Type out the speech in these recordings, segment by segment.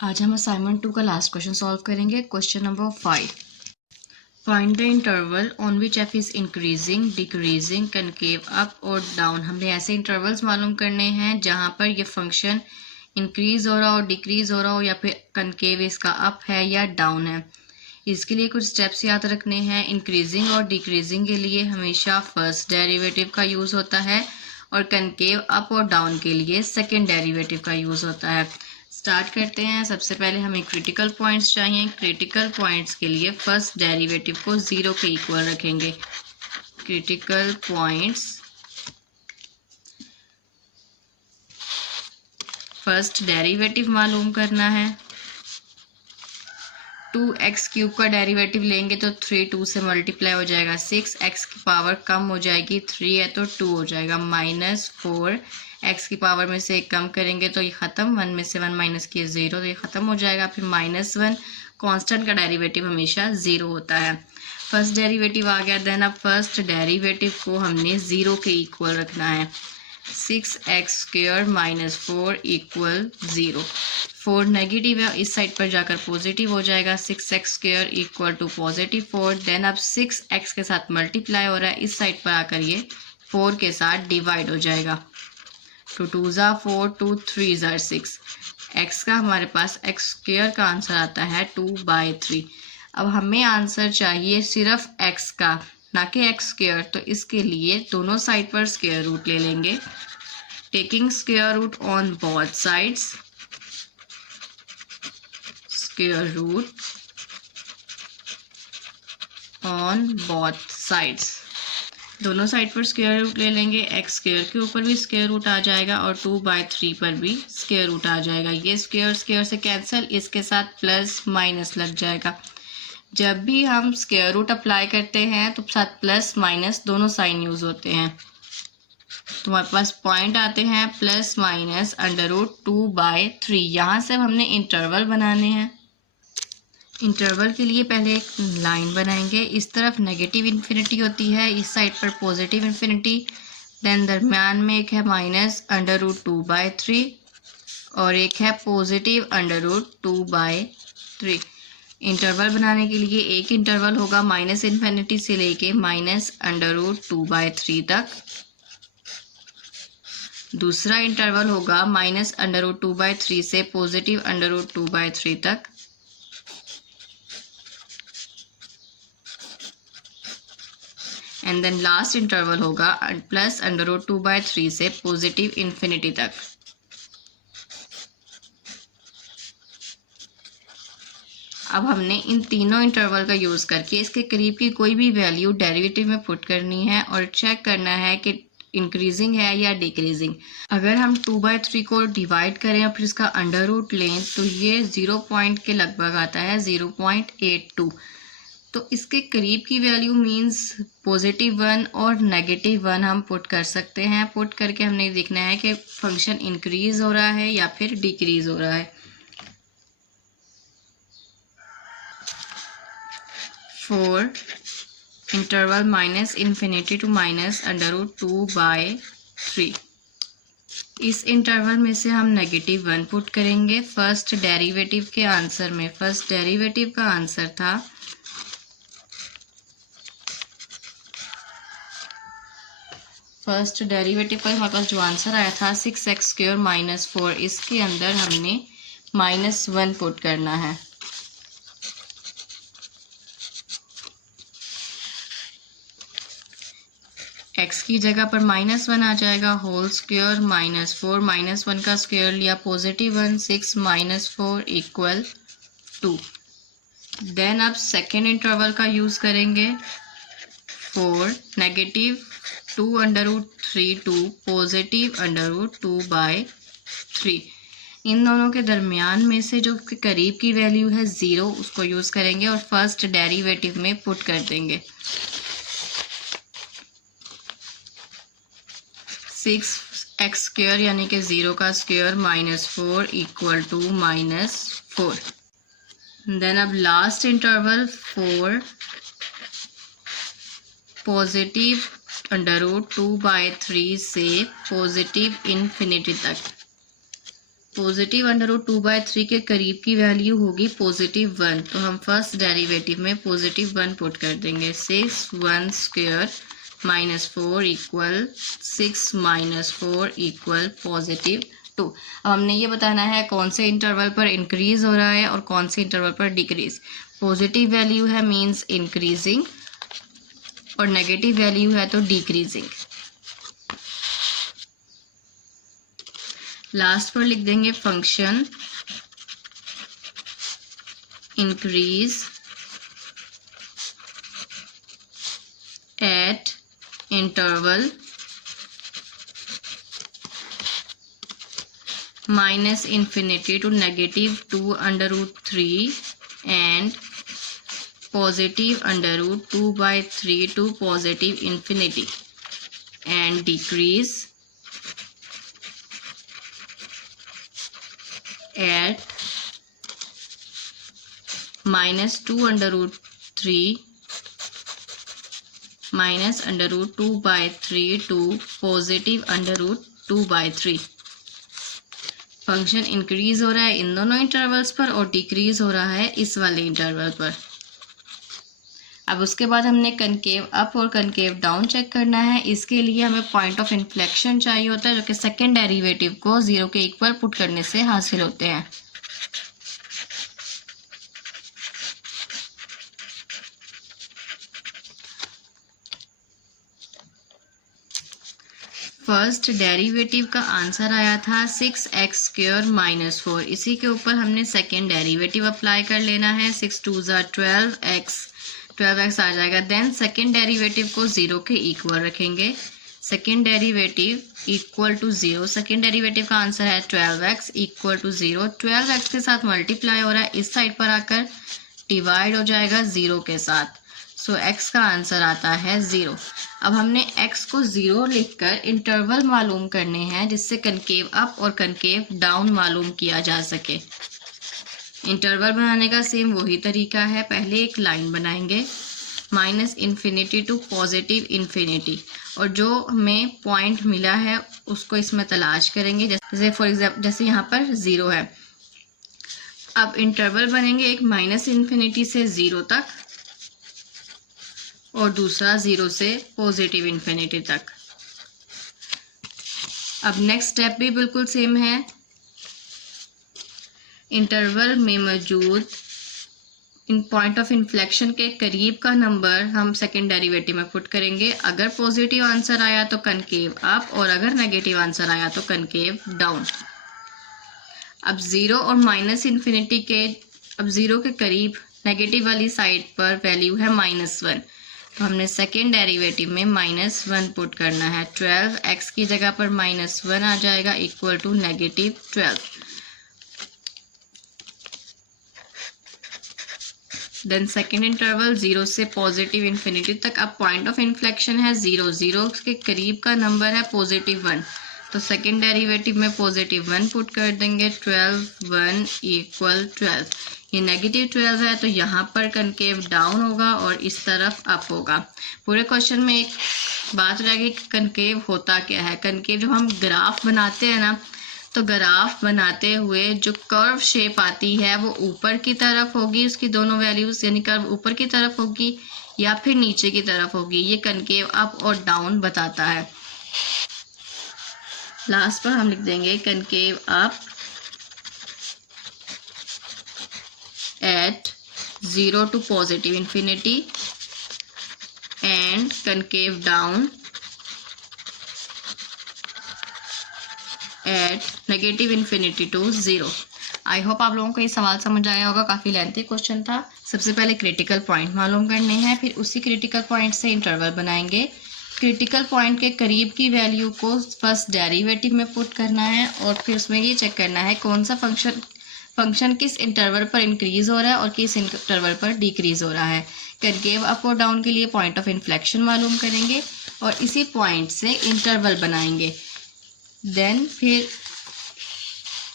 आज हम असाइनमेंट 2 का लास्ट क्वेश्चन सॉल्व करेंगे। Question number 5, find the interval on which F is increasing, decreasing, concave, up और down. हमने ऐसे इंटरवल्स मालूम करने हैं जहां पर ये फंक्शन इंक्रीज हो रहा हो, डिक्रीज हो रहा हो, या फिर कनकेव इसका अप है या डाउन है। इसके लिए कुछ स्टेप्स याद रखने हैं। इंक्रीजिंग और डिक्रीजिंग के लिए हमेशा फर्स्ट डेरिवेटिव का यूज़ होता है और कनकेव अप और डाउन के लिए सेकेंड डेरिवेटिव का यूज़ होता है। स्टार्ट करते हैं। सबसे पहले हमें क्रिटिकल पॉइंट्स चाहिए। क्रिटिकल पॉइंट्स के लिए फर्स्ट डेरिवेटिव को 0 के इक्वल रखेंगे। क्रिटिकल पॉइंट्स, फर्स्ट डेरिवेटिव मालूम करना है। 2x³ का डेरिवेटिव लेंगे तो 3 2 से मल्टीप्लाई हो जाएगा, 6x की पावर कम हो जाएगी, 3 है तो 2 हो जाएगा, -4 x की पावर में से 1 कम करेंगे तो ये ख़त्म, 1 में से 1 माइनस किए 0 तो ये ख़त्म हो जाएगा। फिर -1, कांस्टेंट का डेरिवेटिव हमेशा 0 होता है। फर्स्ट डेरिवेटिव आ गया। देन अब फर्स्ट डेरिवेटिव को हमने 0 के इक्वल रखना है। 6x² - 4 = 0। 4 नेगेटिव है, इस साइड पर जाकर पॉजिटिव हो जाएगा। 6x² = +4। देन अब 6x के साथ मल्टीप्लाई हो रहा है, इस साइड पर आकर ये 4 के साथ डिवाइड हो जाएगा। 2 2 ज़ा 4, 2 3 ज़ा 6। x का हमारे पास x² का आंसर आता है 2/3। अब हमें आंसर चाहिए सिर्फ x का, ना कि x²। तो इसके लिए दोनों साइड पर स्क्वायर रूट ले लेंगे। Taking square root on both sides, square root on both sides, दोनों साइड पर स्क्वायर रूट ले लेंगे। x² के ऊपर भी स्क्वायर रूट आ जाएगा और 2/3 पर भी स्क्वायर रूट आ जाएगा। ये स्क्वायर स्क्वायर से कैंसिल, इसके साथ प्लस माइनस लग जाएगा। जब भी हम स्क्वायर रूट अप्लाई करते हैं तो साथ प्लस माइनस दोनों साइन यूज होते हैं। तो हमारे पास पॉइंट आते हैं +- √2/3। यहाँ से हमने इंटरवल बनाने हैं। इंटरवल के लिए पहले एक लाइन बनाएंगे। इस तरफ नेगेटिव इन्फिनिटी होती है, इस साइड पर पॉजिटिव इन्फिनिटी। देन दरम्यान में एक है -√2/3 और एक है पॉजिटिव √2/3। इंटरवल बनाने के लिए एक इंटरवल होगा -इन्फिनिटी से लेके -√2/3 तक। दूसरा इंटरवल होगा -√2/3 से पॉजिटिव √2/3 तक। एंड देन लास्ट इंटरवल होगा +√2/3 से पॉजिटिव इन्फिनिटी तक। अब हमने इन तीनों इंटरवल का यूज़ करके इसके करीब की कोई भी वैल्यू डेरिवेटिव में पुट करनी है और चेक करना है कि इंक्रीजिंग है या डिक्रीजिंग। अगर हम 2/3 को डिवाइड करें और फिर इसका अंडर रूट लें तो ये 0 पॉइंट के लगभग आता है, 0.82। तो इसके करीब की वैल्यू मीन्स +1 और -1 हम पुट कर सकते हैं। पुट करके हमने देखना है कि फंक्शन इंक्रीज हो रहा है या फिर डिक्रीज हो रहा है। 4 इंटरवल -∞ to -√2/3। इस इंटरवल में से हम -1 पुट करेंगे फर्स्ट डेरिवेटिव के आंसर में। फर्स्ट डेरिवेटिव का आंसर था फर्स्ट डेरिवेटिव का हमारे पास जो आंसर आया था 6x² - 4, इसके अंदर हमने -1 पुट करना है। x की जगह पर -1 आ जाएगा, होल स्क्वायर -4 -1 का स्क्वायर लिया, +1 6 - 4 = 2। देन अब सेकेंड इंटरवल का यूज़ करेंगे। 4 -2√3 to +2/3। इन दोनों के दरमियान में से जो करीब की वैल्यू है 0 उसको यूज़ करेंगे और फर्स्ट डेरिवेटिव में पुट कर देंगे। 6x² यानी कि 0 का स्क्वायर -4 = -4। देन अब लास्ट इंटरवल 4 पॉजिटिव √2/3 से पॉजिटिव इन्फिनिटी तक। पॉजिटिव अंडर रूट 2/3 के करीब की वैल्यू होगी +1, तो हम फर्स्ट डेरिवेटिव में +1 पुट कर देंगे। 6 1 स्क्वायर -4 इक्वल 6 -4 इक्वल +2। अब हमने ये बताना है कौन से इंटरवल पर इंक्रीज हो रहा है और कौन से इंटरवल पर डिक्रीज। पॉजिटिव वैल्यू है मीन्स इंक्रीजिंग और नेगेटिव वैल्यू है तो डिक्रीजिंग। लास्ट पर लिख देंगे function increase at interval -∞ to -2√3 and +2/3 to +∞ and decrease at -2√3 -√2/3 to +√2/3। Function increase हो रहा है इन दोनों इंटरवल्स पर और डिक्रीज हो रहा है इस वाले इंटरवल पर। अब उसके बाद हमने कनकेव अप और कनकेव डाउन चेक करना है। इसके लिए हमें पॉइंट ऑफ इन्फ्लेक्शन चाहिए होता है जो कि सेकेंड डेरिवेटिव को 0 के इक्वल पुट करने से हासिल होते हैं। फर्स्ट डेरिवेटिव का आंसर आया था 6x² - 4। इसी के ऊपर हमने सेकेंड डेरिवेटिव अप्लाई कर लेना है। 6 2 12x, 12x आ जाएगा। देन सेकेंड डेरिवेटिव को 0 के इक्वल रखेंगे। Second derivative equal to 0, second derivative का आंसर है 12x इक्वल टू 0। 12x के साथ मल्टीप्लाई हो रहा है, इस साइड पर आकर डिवाइड हो जाएगा 0 के साथ। सो x का आंसर आता है 0। अब हमने x को 0 लिखकर इंटरवल मालूम करने हैं जिससे कनकेव अप और कनकेव डाउन मालूम किया जा सके। इंटरवल बनाने का सेम वही तरीका है। पहले एक लाइन बनाएंगे -∞ to +∞ और जो हमें पॉइंट मिला है उसको इसमें तलाश करेंगे। जैसे फॉर एग्जाम्पल जैसे यहाँ पर 0 है। अब इंटरवल बनेंगे एक -∞ से 0 तक और दूसरा 0 से +∞ तक। अब नेक्स्ट स्टेप भी बिल्कुल सेम है। इंटरवल में मौजूद इन पॉइंट ऑफ इन्फ्लेक्शन के करीब का नंबर हम सेकेंड डेरिवेटिव में पुट करेंगे। अगर पॉजिटिव आंसर आया तो कनकेव अप और अगर नेगेटिव आंसर आया तो कनकेव डाउन। अब 0 और -∞ के अब 0 के करीब नेगेटिव वाली साइड पर वैल्यू है -1, तो हमने सेकेंड डेरिवेटिव में -1 पुट करना है। 12x की जगह पर -1 आ जाएगा equal to -12। Then second interval 0 से +∞ तक। अब पॉइंट ऑफ इन्फ्लेक्शन है 0, 0 के करीब का नंबर है +1, तो सेकेंड डेरिवेटिव में +1 पुट कर देंगे। 12 1 इक्वल 12। ये -12 है तो यहाँ पर कनकेव डाउन होगा और इस तरफ अप होगा। पूरे क्वेश्चन में एक बात रहेगी कि कनकेव होता क्या है। कनकेव जब हम ग्राफ बनाते हैं ना, तो ग्राफ बनाते हुए जो कर्व शेप आती है वो ऊपर की तरफ होगी, उसकी दोनों वैल्यूज यानी कर्व ऊपर की तरफ होगी या फिर नीचे की तरफ होगी। ये कनकेव अप और डाउन बताता है। लास्ट पर हम लिख देंगे concave up at 0 to +∞ and concave down at -∞ to 0। I hope आप लोगों को ये सवाल समझ आया होगा। काफ़ी लेंथी क्वेश्चन था। सबसे पहले क्रिटिकल पॉइंट मालूम करने हैं, फिर उसी क्रिटिकल पॉइंट से इंटरवल बनाएंगे। क्रिटिकल पॉइंट के करीब की वैल्यू को फर्स्ट डेरिवेटिव में पुट करना है और फिर उसमें ये चेक करना है कौन सा फंक्शन किस इंटरवल पर इंक्रीज हो रहा है और किस इंटरवल पर डिक्रीज हो रहा है। कनकेव अप और डाउन के लिए पॉइंट ऑफ इन्फ्लेक्शन मालूम करेंगे और इसी पॉइंट से इंटरवल बनाएंगे। देन फिर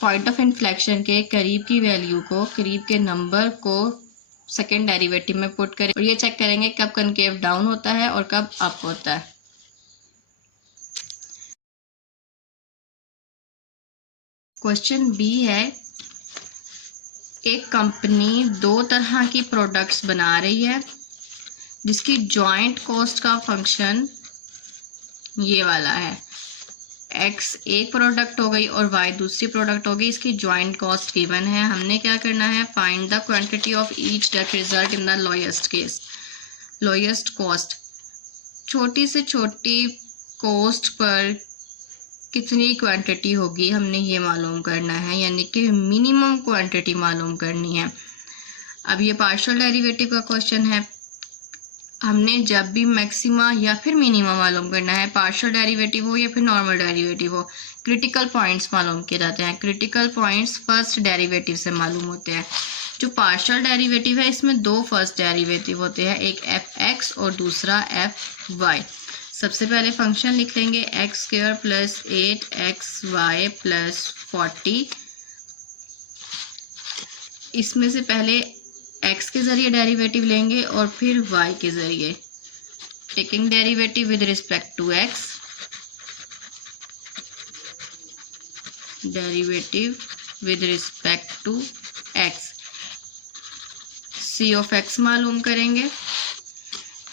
पॉइंट ऑफ इन्फ्लेक्शन के करीब की वैल्यू को, करीब के नंबर को सेकेंड डेरिवेटिव में पुट करें और ये चेक करेंगे कब कनकेव डाउन होता है और कब अप होता है। क्वेश्चन बी है, एक कंपनी दो तरह की प्रोडक्ट्स बना रही है जिसकी जॉइंट कॉस्ट का फंक्शन ये वाला है। एक्स एक प्रोडक्ट हो गई और वाई दूसरी प्रोडक्ट हो गई, इसकी जॉइंट कॉस्ट गिवन है। हमने क्या करना है, find the quantity of each that result in the lowest case. Lowest cost, छोटी से छोटी कॉस्ट पर कितनी क्वांटिटी होगी हमें ये मालूम करना है, यानी कि मिनिमम क्वांटिटी मालूम करनी है। अब ये पार्शियल डेरिवेटिव का क्वेश्चन है। हमने जब भी मैक्सिमा या फिर मिनिमा मालूम करना है, पार्शियल डेरिवेटिव हो या फिर नॉर्मल डेरिवेटिव हो, क्रिटिकल पॉइंट्स मालूम किए जाते हैं। क्रिटिकल पॉइंट्स फर्स्ट डेरिवेटिव से मालूम होते हैं। जो पार्शियल डेरिवेटिव है इसमें दो फर्स्ट डेरिवेटिव होते हैं, एक एफ एक्स और दूसरा एफ वाई। सबसे पहले फंक्शन लिख लेंगे x square plus 8xy plus 40। इसमें से पहले x के जरिए डेरिवेटिव लेंगे और फिर y के जरिए, taking derivative with respect to x, derivative with respect to x। c of x मालूम करेंगे,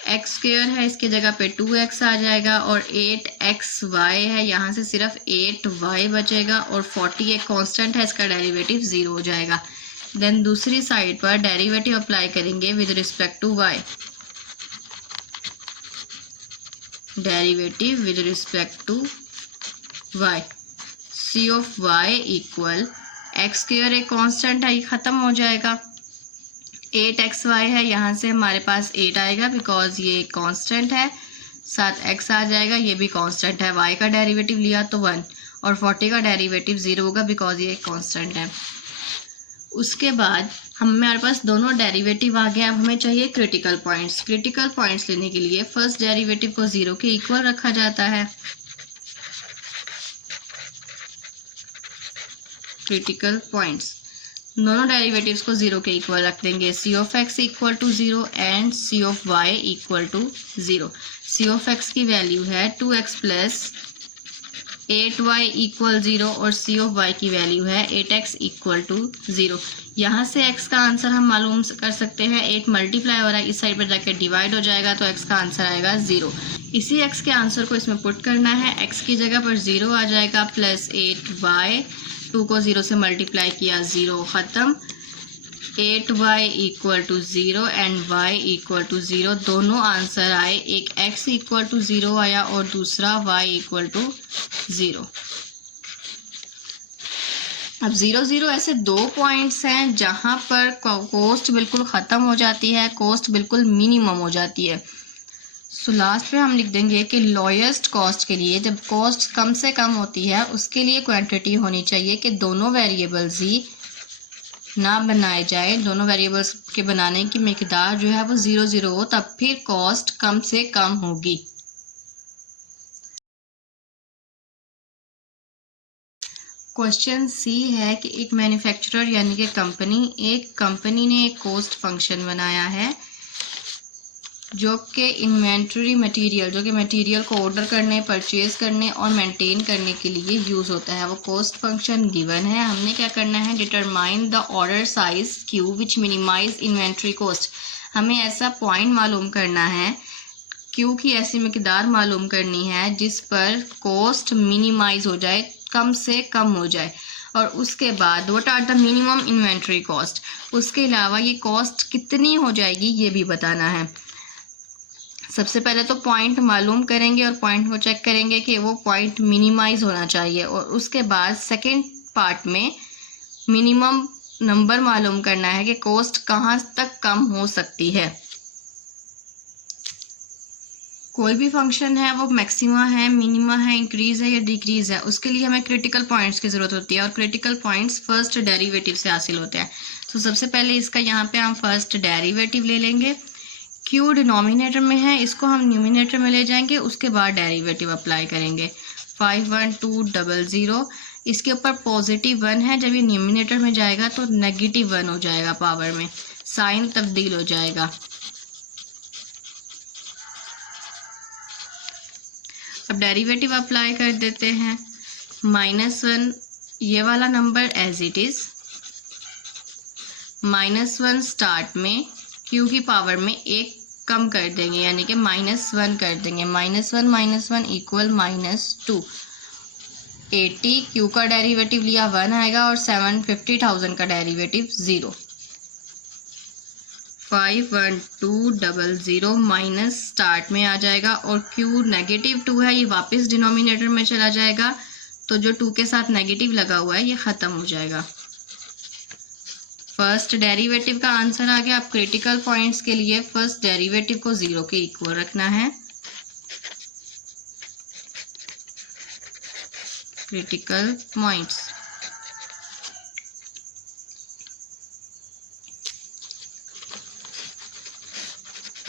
एक्स स्क्वायर है इसके जगह पे 2x आ जाएगा और 8xy है, यहाँ से सिर्फ 8y बचेगा और 40 एक कांस्टेंट है, इसका डेरिवेटिव 0 हो जाएगा। देन दूसरी साइड पर डेरिवेटिव अप्लाई करेंगे with respect to y, derivative with respect to y। c of y equal x square एक कांस्टेंट है, ये खत्म हो जाएगा। 8xy है, यहाँ से हमारे पास 8 आएगा बिकॉज ये कांस्टेंट है, साथ x आ जाएगा, ये भी कांस्टेंट है। y का डेरिवेटिव लिया तो 1 और 40 का डेरिवेटिव 0 होगा बिकॉज ये कांस्टेंट है। उसके बाद हमारे पास दोनों डेरिवेटिव आ गया। अब हमें चाहिए क्रिटिकल पॉइंट्स। क्रिटिकल पॉइंट्स लेने के लिए फर्स्ट डेरिवेटिव को 0 के इक्वल रखा जाता है। क्रिटिकल पॉइंट्स, दोनों डेरिवेटिव्स को 0 के इक्वल रख देंगे। c of x equal to 0 and c of y equal to 0। c of x की वैल्यू है 2x प्लस 8y इक्वल 0 और c ऑफ y की वैल्यू है 8x इक्वल टू 0। यहाँ से x का आंसर हम मालूम कर सकते हैं, 8 मल्टीप्लाई हो रहा है, इस साइड पर जाकर डिवाइड हो जाएगा तो x का आंसर आएगा 0। इसी x के आंसर को इसमें पुट करना है, x की जगह पर 0 आ जाएगा प्लस 8y, 2 को 0 से मल्टीप्लाई किया 0 ख़त्म, 8y equal to 0 and y equal to 0। दोनों आंसर आए, एक x इक्वल टू 0 आया और दूसरा y इक्वल टू 0। अब 0 0 ऐसे दो पॉइंट्स हैं जहां पर कॉस्ट बिल्कुल ख़त्म हो जाती है, कॉस्ट बिल्कुल मिनिमम हो जाती है। सो लास्ट पे हम लिख देंगे कि लोएस्ट कॉस्ट के लिए जब कॉस्ट कम से कम होती है उसके लिए क्वांटिटी होनी चाहिए कि दोनों वेरिएबल्स ही ना बनाए जाए, दोनों वेरिएबल्स के बनाने की मिकदार जो है वो 0 0 हो, तब फिर कॉस्ट कम से कम होगी। क्वेश्चन सी है कि एक मैन्युफैक्चरर यानी कि कंपनी ने एक कॉस्ट फंक्शन बनाया है जो कि इन्वेंटरी मटेरियल, जो कि मटेरियल को ऑर्डर करने, परचेज करने और मेंटेन करने के लिए यूज़ होता है। वो कॉस्ट फंक्शन गिवन है। हमने क्या करना है, determine the order size Q which minimise inventory cost. हमें ऐसा पॉइंट मालूम करना है, क्यू की ऐसी मिकदार मालूम करनी है जिस पर कॉस्ट मिनिमाइज हो जाए, कम से कम हो जाए। और उसके बाद what are the minimum inventory cost, उसके अलावा ये कॉस्ट कितनी हो जाएगी ये भी बताना है। सबसे पहले तो पॉइंट मालूम करेंगे और पॉइंट को चेक करेंगे कि वो पॉइंट मिनिमाइज होना चाहिए, और उसके बाद सेकंड पार्ट में मिनिमम नंबर मालूम करना है कि कॉस्ट कहाँ तक कम हो सकती है। कोई भी फंक्शन है वो मैक्सिमा है, मिनिमा है, इंक्रीज है या डिक्रीज है, उसके लिए हमें क्रिटिकल पॉइंट्स की ज़रूरत होती है और क्रिटिकल पॉइंट्स फर्स्ट डेरिवेटिव से हासिल होते हैं। तो सबसे पहले इसका यहाँ पे हम फर्स्ट डेरिवेटिव ले लेंगे। क्यू डिनोमिनेटर में है, इसको हम न्यूमिनेटर में ले जाएंगे, उसके बाद डेरिवेटिव अप्लाई करेंगे। 51200, इसके ऊपर पॉजिटिव 1 है, जब ये न्यूमिनेटर में जाएगा तो नेगेटिव 1 हो जाएगा, पावर में साइन तब्दील हो जाएगा। अब डेरिवेटिव अप्लाई कर देते हैं। -1 ये वाला number as it is, -1 start में q की पावर में 1 कम कर देंगे, यानी कि -1 कर देंगे। -1 इक्वल -2। 80 q का डेरिवेटिव लिया 1 आएगा और 750,000 का डेरिवेटिव 0। 51200 माइनस स्टार्ट में आ जाएगा और q -2 है, ये वापस डिनोमिनेटर में चला जाएगा, तो जो 2 के साथ नेगेटिव लगा हुआ है ये ख़त्म हो जाएगा। फर्स्ट डेरिवेटिव का आंसर आ गया। अब क्रिटिकल पॉइंट्स के लिए फर्स्ट डेरिवेटिव को 0 के इक्वल रखना है। Critical points,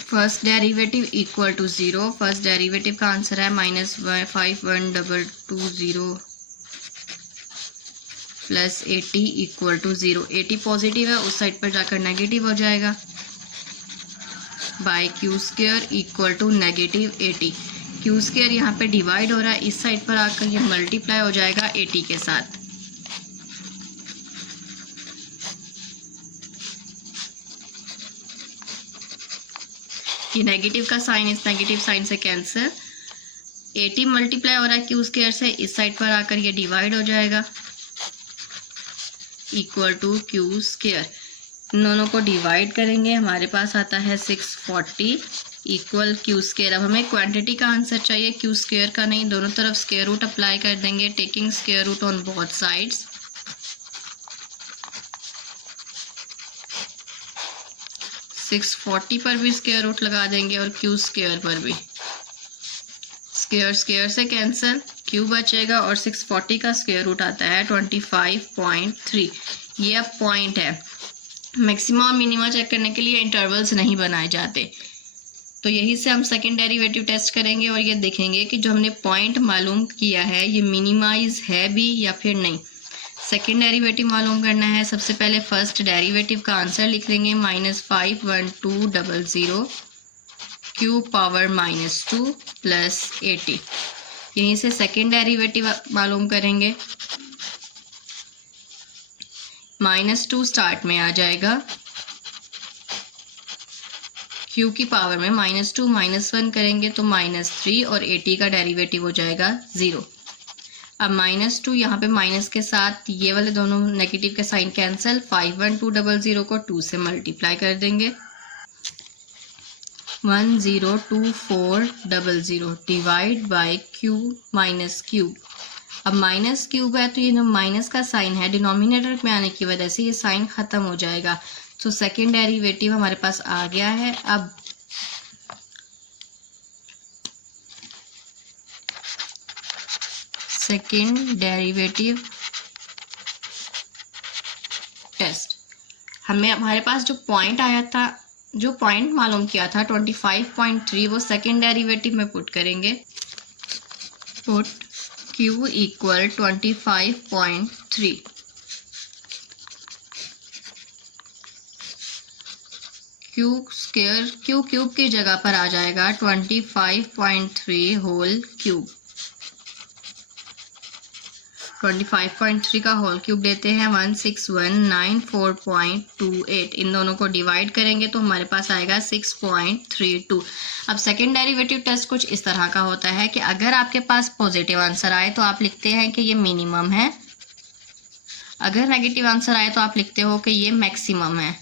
first derivative equal to 0। First derivative का आंसर है -5122 प्लस 80 इक्वल टू 0। 80 पॉजिटिव है, उस साइड पर जाकर नेगेटिव हो जाएगा। By Q square equal to -80। Q square यहाँ पे डिवाइड हो रहा है, इस साइड पर आकर ये मल्टीप्लाई हो जाएगा 80 के साथ। ये नेगेटिव का साइन इस नेगेटिव साइन से कैंसिल। 80 मल्टीप्लाई हो रहा है क्यू स्क्वायर से, इस साइड पर आकर ये डिवाइड हो जाएगा इक्वल टू क्यू स्क्वायर। इन दोनों को डिवाइड करेंगे, हमारे पास आता है 640 इक्वल क्यू स्क्वायर। अब हमें क्वांटिटी का आंसर चाहिए, क्यू स्क्वायर का नहीं। दोनों तरफ स्क्वायर रूट अप्लाई कर देंगे, taking square root on both sides. Six 40 पर भी स्क्वायर रूट लगा देंगे और क्यू स्क्वायर पर भी। स्क्वायर स्क्वायर से कैंसिल, क्यू बचेगा और 640 का स्क्वायर रूट आता है 25.3। ये अब पॉइंट है। मैक्सिमम और मिनिमम चेक करने के लिए इंटरवल्स नहीं बनाए जाते, तो यही से हम सेकंड डेरिवेटिव टेस्ट करेंगे और ये देखेंगे कि जो हमने पॉइंट मालूम किया है ये मिनिमाइज है भी या फिर नहीं। सेकंड डेरिवेटिव मालूम करना है। सबसे पहले फर्स्ट डेरिवेटिव का आंसर लिख लेंगे, -51200 क्यूब पावर -2 प्लस 80। यहीं से सेकंड डेरिवेटिव मालूम करेंगे। -2 स्टार्ट में आ जाएगा, q की पावर में -2 -1 करेंगे तो -3 और 80 का डेरिवेटिव हो जाएगा 0। अब -2 यहाँ पे माइनस के साथ ये वाले दोनों नेगेटिव के साइन कैंसिल। 51200 को 2 से मल्टीप्लाई कर देंगे, 102400 divide by q minus cube. अब माइनस क्यूब है तो ये माइनस का साइन है, डिनोमिनेटर में आने की वजह से ये साइन खत्म हो जाएगा। तो सेकेंड डेरिवेटिव हमारे पास आ गया है। अब सेकेंड डेरिवेटिव टेस्ट, हमारे पास जो पॉइंट आया था, जो पॉइंट मालूम किया था 25.3, वो सेकेंड डेरिवेटिव में पुट करेंगे। Put q equal 25.3। Q cube की जगह पर आ जाएगा 25.3 होल क्यूब। 25.3 का होल क्यूब देते हैं 16194.28। इन दोनों को डिवाइड करेंगे तो हमारे पास आएगा 6.32। अब सेकेंड डेरिवेटिव टेस्ट कुछ इस तरह का होता है कि अगर आपके पास पॉजिटिव आंसर आए तो आप लिखते हैं कि ये मिनिमम है, अगर नेगेटिव आंसर आए तो आप लिखते हो कि ये मैक्सिमम है।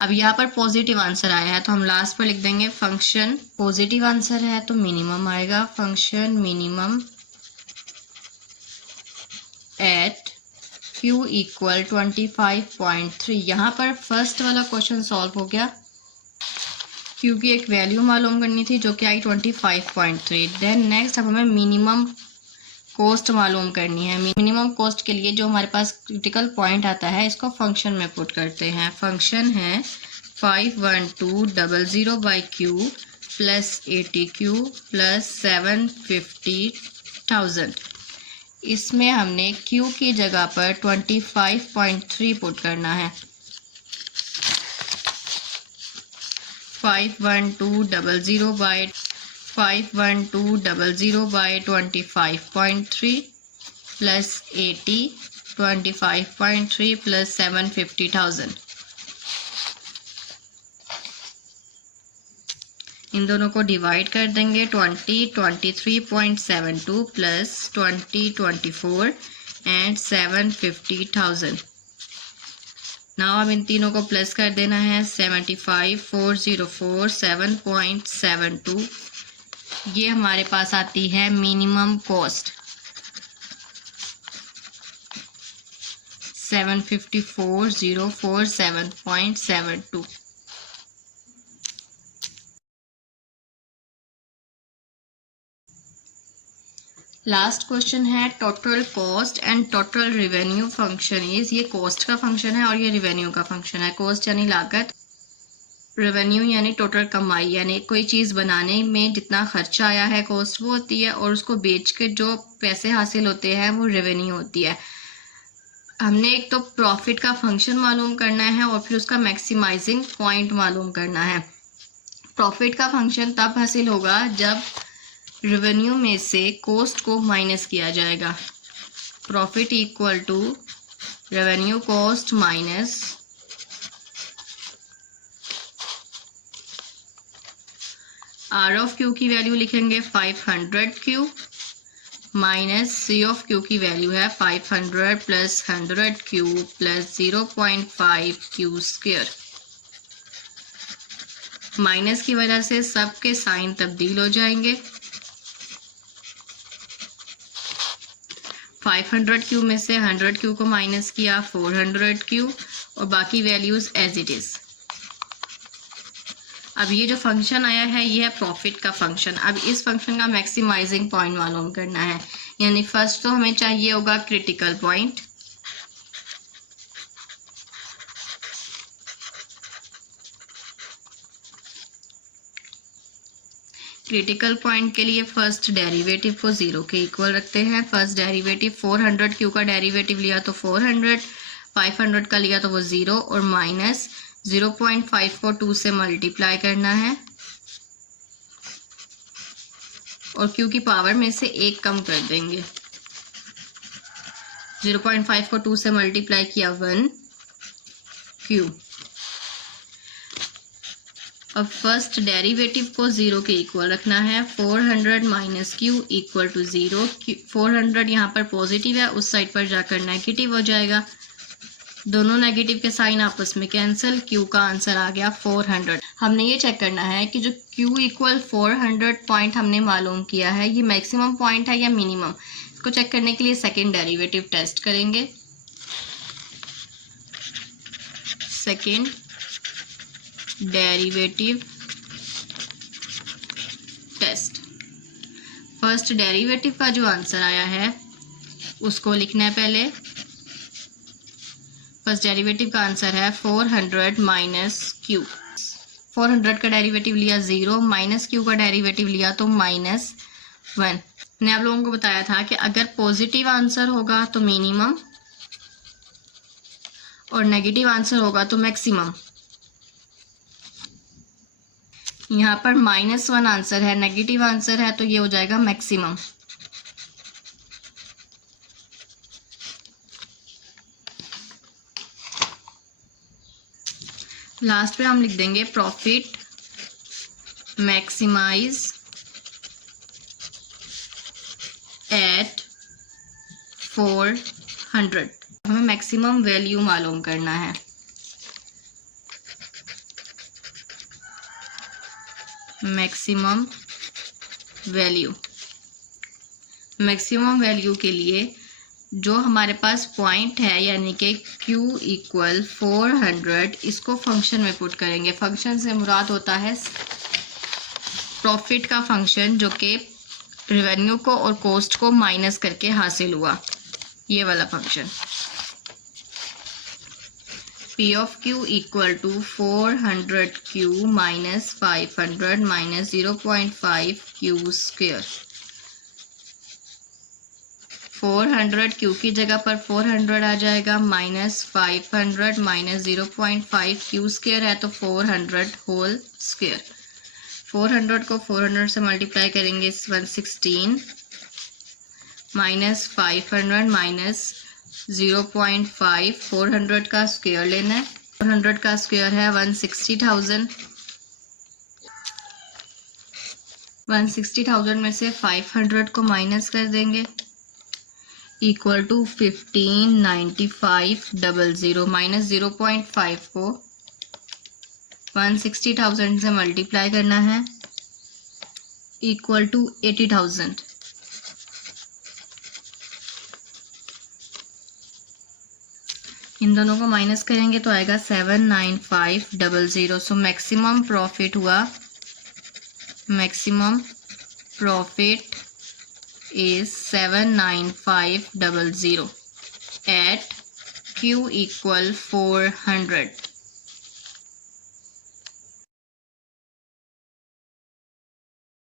अब यहाँ पर पॉजिटिव आंसर आया है तो हम लास्ट पर लिख देंगे फंक्शन पॉजिटिव आंसर है तो मिनिमम आएगा, function minimum at q equal 25.3। यहाँ पर फर्स्ट वाला क्वेश्चन सॉल्व हो गया। q की एक वैल्यू मालूम करनी थी जो कि आई 25.3। देन नेक्स्ट अब हमें मिनिमम कॉस्ट मालूम करनी है। मिनिमम कॉस्ट के लिए जो हमारे पास क्रिटिकल पॉइंट आता है इसको फंक्शन में पुट करते हैं। फंक्शन है 51200 by Q plus 80q plus 750,000। इसमें हमने q की जगह पर 25.3 पुट करना है। 51200 बाई 25.3 प्लस 80, 25.3 प्लस 750,000। इन दोनों को डिवाइड कर देंगे। 20, 23.72 प्लस 20, 24 एंड 750,000। नाउ अब इन तीनों को प्लस कर देना है। 75,404, 7.72 ये हमारे पास आती है मिनिमम कॉस्ट। 754,004, 7.72। लास्ट क्वेश्चन है total cost and total revenue function is. ये कॉस्ट का फंक्शन है और ये रेवेन्यू का फंक्शन है। कॉस्ट यानी लागत, रेवेन्यू यानी टोटल कमाई, यानी कोई चीज़ बनाने में जितना खर्चा आया है कॉस्ट वो होती है, और उसको बेच के जो पैसे हासिल होते हैं वो रेवेन्यू होती है। हमने एक तो प्रॉफिट का फंक्शन मालूम करना है और फिर उसका मैक्सिमाइजिंग पॉइंट मालूम करना है। प्रॉफिट का फंक्शन तब हासिल होगा जब रेवेन्यू में से कॉस्ट को माइनस किया जाएगा। Profit equal to revenue cost minus R of Q की वैल्यू लिखेंगे 500 Q minus C of Q की वैल्यू है 500 plus 100 Q plus 0.5 Q square. Minus की वजह से सबके साइन तब्दील हो जाएंगे। 500 क्यू में से 100 क्यू को माइनस किया 400 क्यू और बाकी वैल्यूज एज इट इज। अब ये जो फंक्शन आया है ये है प्रॉफिट का फंक्शन। अब इस फंक्शन का मैक्सिमाइजिंग पॉइंट मालूम करना है, यानी फर्स्ट तो हमें चाहिए होगा क्रिटिकल पॉइंट। क्रिटिकल पॉइंट के लिए फर्स्ट डेरिवेटिव को 0 के इक्वल रखते हैं। फर्स्ट डेरिवेटिव 400 क्यू का डेरिवेटिव लिया तो 400, 500 का लिया तो वो 0 और माइनस 0.5 को 2 से मल्टीप्लाई करना है और क्यू की पावर में से 1 कम कर देंगे। 0.5 को 2 से मल्टीप्लाई किया 1 क्यू। अब फर्स्ट डेरिवेटिव को 0 के इक्वल रखना है। 400 माइनस क्यू इक्वल टू 0। 400 यहाँ पर पॉजिटिव है, उस साइड पर जाकर नेगेटिव हो जाएगा। दोनों नेगेटिव के साइन आपस में कैंसिल। क्यू का आंसर आ गया 400। हमने ये चेक करना है कि जो क्यू इक्वल 400 पॉइंट हमने मालूम किया है ये मैक्सिमम पॉइंट है या मिनिमम। इसको चेक करने के लिए सेकेंड डेरिवेटिव टेस्ट करेंगे। Second derivative test. First derivative का जो आंसर आया है उसको लिखना है पहले। फर्स्ट डेरिवेटिव का आंसर है 400 माइनस क्यू। 400 का डेरिवेटिव लिया 0, माइनस क्यू का डेरिवेटिव लिया तो -1। मैंने आप लोगों को बताया था कि अगर पॉजिटिव आंसर होगा तो मिनिमम और नेगेटिव आंसर होगा तो मैक्सिमम। यहाँ पर -1 आंसर है, नेगेटिव आंसर है तो ये हो जाएगा मैक्सिमम। लास्ट पे हम लिख देंगे प्रॉफिट मैक्सिमाइज एट 400। हमें मैक्सिमम वैल्यू मालूम करना है। मैक्सिमम वैल्यू के लिए जो हमारे पास पॉइंट है यानी कि Q इक्वल 400 इसको फंक्शन में पुट करेंगे। फंक्शन से मुराद होता है प्रॉफिट का फंक्शन जो कि रेवेन्यू को और कॉस्ट को माइनस करके हासिल हुआ, ये वाला function. P of Q equal to 400Q minus 500 minus 0.5 Q square. 400 Q की जगह पर 400 आ जाएगा, माइनस 500 माइनस 0.5 Q स्क्वायर है तो 400 होल स्क्वायर। 400 को 400 से मल्टीप्लाई करेंगे 116 माइनस 500 माइनस 0.5, 400 का स्क्वायर लेना है। 400 का स्क्वायर है 160,000। 160,000 में से 500 को माइनस कर देंगे, इक्वल टू 159500 माइनस 0.5 को 160,000 से मल्टीप्लाई करना है, इक्वल टू 80,000। इन दोनों को माइनस करेंगे तो आएगा 79500। सो मैक्सिमम प्रॉफिट हुआ, maximum profit is 79500 at Q equal 400।